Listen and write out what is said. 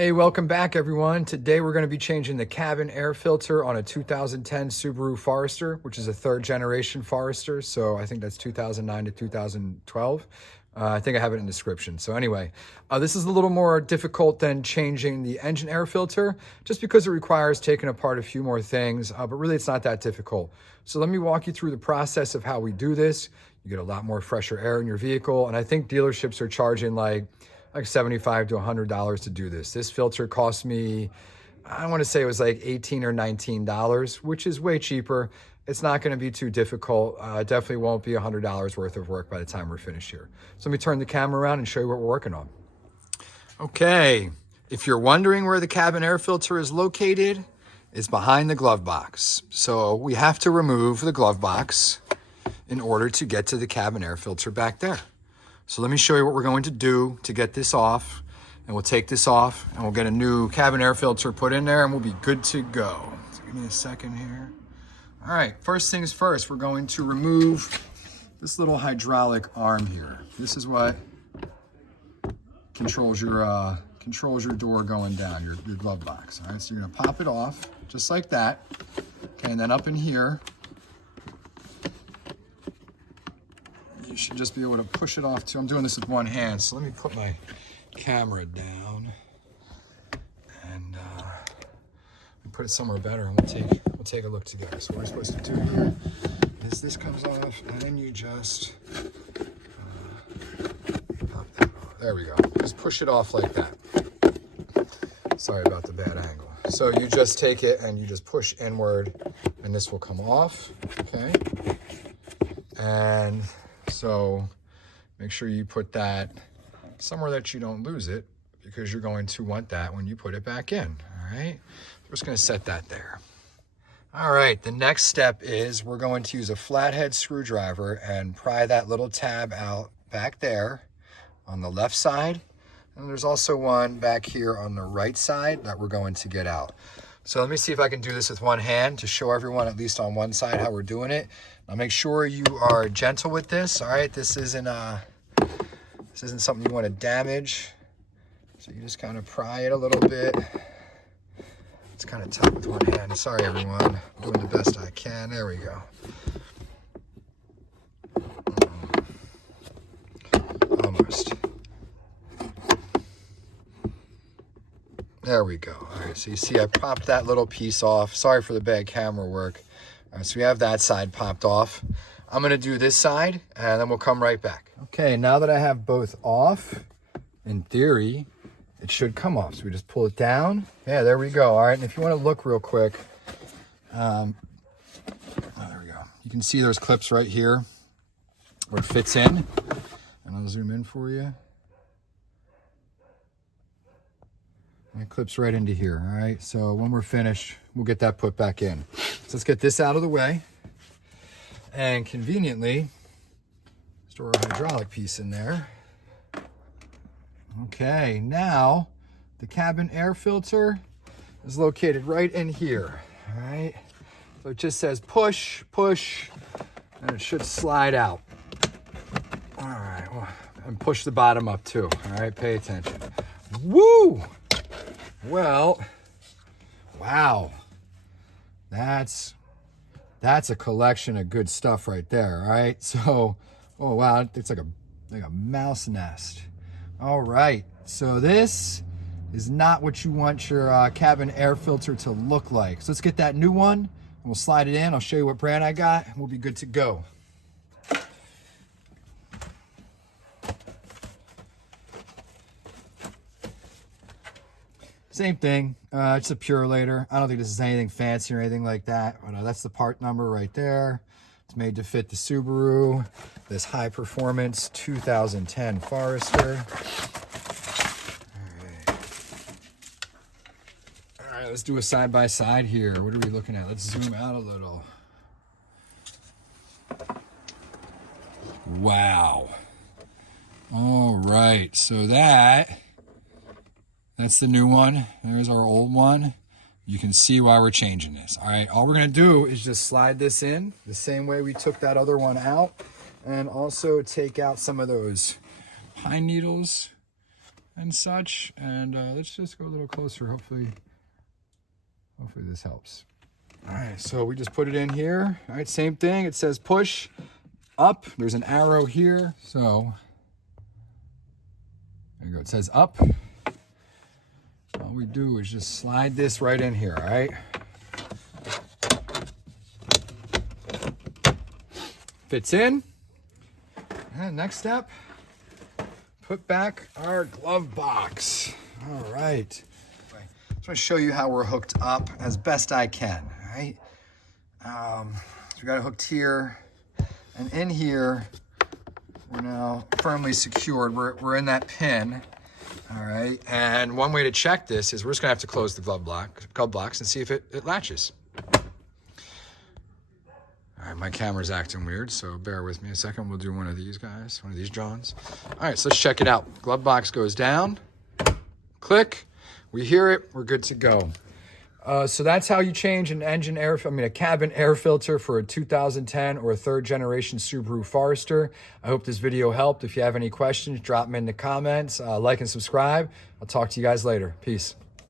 Hey, welcome back everyone. Today we're going to be changing the cabin air filter on a 2010 Subaru Forester, which is a third generation Forester. So I think that's 2009 to 2012. I think I have it in the description. So anyway, this is a little more difficult than changing the engine air filter just because it requires taking apart a few more things, but really it's not that difficult. So let me walk you through the process of how we do this. You get a lot more fresher air in your vehicle, and I think dealerships are charging like $75 to $100 to do this. This filter cost me, I want to say it was like $18 or $19, which is way cheaper. It's not going to be too difficult. Definitely won't be $100 worth of work by the time we're finished here. So let me turn the camera around and show you what we're working on. Okay, if you're wondering where the cabin air filter is located, it's behind the glove box. So we have to remove the glove box in order to get to the cabin air filter back there. So let me show you what we're going to do to get this off, and we'll take this off and we'll get a new cabin air filter put in there and we'll be good to go. So give me a second here. All right, first things first, we're going to remove this little hydraulic arm here. This is what controls your door going down, your glove box. All right, so you're gonna pop it off just like that. Okay, and then up in here, you should just be able to push it off too. I'm doing this with one hand, so let me put my camera down and put it somewhere better, and we'll take a look together. So what we're supposed to do here is this comes off, and then you just pop that off. There we go. Just push it off like that. Sorry about the bad angle. So you just take it and you just push inward, and this will come off. Okay, and so make sure you put that somewhere that you don't lose it, because you're going to want that when you put it back in. All right, we're just going to set that there. All right, the next step is we're going to use a flathead screwdriver and pry that little tab out back there on the left side. And there's also one back here on the right side that we're going to get out. So let me see if I can do this with one hand to show everyone, at least on one side, how we're doing it. Now make sure you are gentle with this. All right, this isn't something you want to damage. So you just kind of pry it a little bit. It's kind of tough with one hand. Sorry everyone, I'm doing the best I can. There we go. Almost. There we go. All right, so you see I popped that little piece off. Sorry for the bad camera work. All right, so we have that side popped off. I'm gonna do this side and then we'll come right back. Okay, now that I have both off, in theory, it should come off. So we just pull it down. Yeah, there we go. All right, and if you wanna look real quick, oh, there we go. You can see there's clips right here where it fits in. And I'll zoom in for you. And it clips right into here, all right? So when we're finished, we'll get that put back in. So let's get this out of the way. And conveniently, store a hydraulic piece in there. Okay, now the cabin air filter is located right in here, all right? So it just says push, push, and it should slide out. All right, well, and push the bottom up too, all right? Pay attention. Woo! Well, wow, that's a collection of good stuff right there. All right, so, oh wow, it's like a mouse nest. All right, so this is not what you want your cabin air filter to look like. So let's get that new one and we'll slide it in. I'll show you what brand I got and we'll be good to go. Same thing, it's a Purelator. I don't think this is anything fancy or anything like that, but that's the part number right there. It's made to fit the Subaru, this high performance 2010 Forester. All right, let's do a side by side here. What are we looking at? Let's zoom out a little. Wow. All right, so that's the new one. There's our old one. You can see why we're changing this. All right, all we're gonna do is just slide this in the same way we took that other one out, and also take out some of those pine needles and such. And let's just go a little closer. Hopefully this helps. All right, so we just put it in here. All right, same thing. It says push up. There's an arrow here. So there you go. It says up. All we do is just slide this right in here, all right? Fits in. And next step, put back our glove box. All right. So I'm going to show you how we're hooked up as best I can, all right? So we got it hooked here, and in here, we're now firmly secured. We're in that pin. All right, and one way to check this is we're just gonna have to close the glove blocks and see if it latches. All right, my camera's acting weird, so bear with me a second. We'll do one of these guys, one of these Johns. All right, so let's check it out. Glove box goes down, click, we hear it, we're good to go. So that's how you change a cabin air filter for a 2010 or a third generation Subaru Forester. I hope this video helped. If you have any questions, drop them in the comments. Like and subscribe. I'll talk to you guys later. Peace.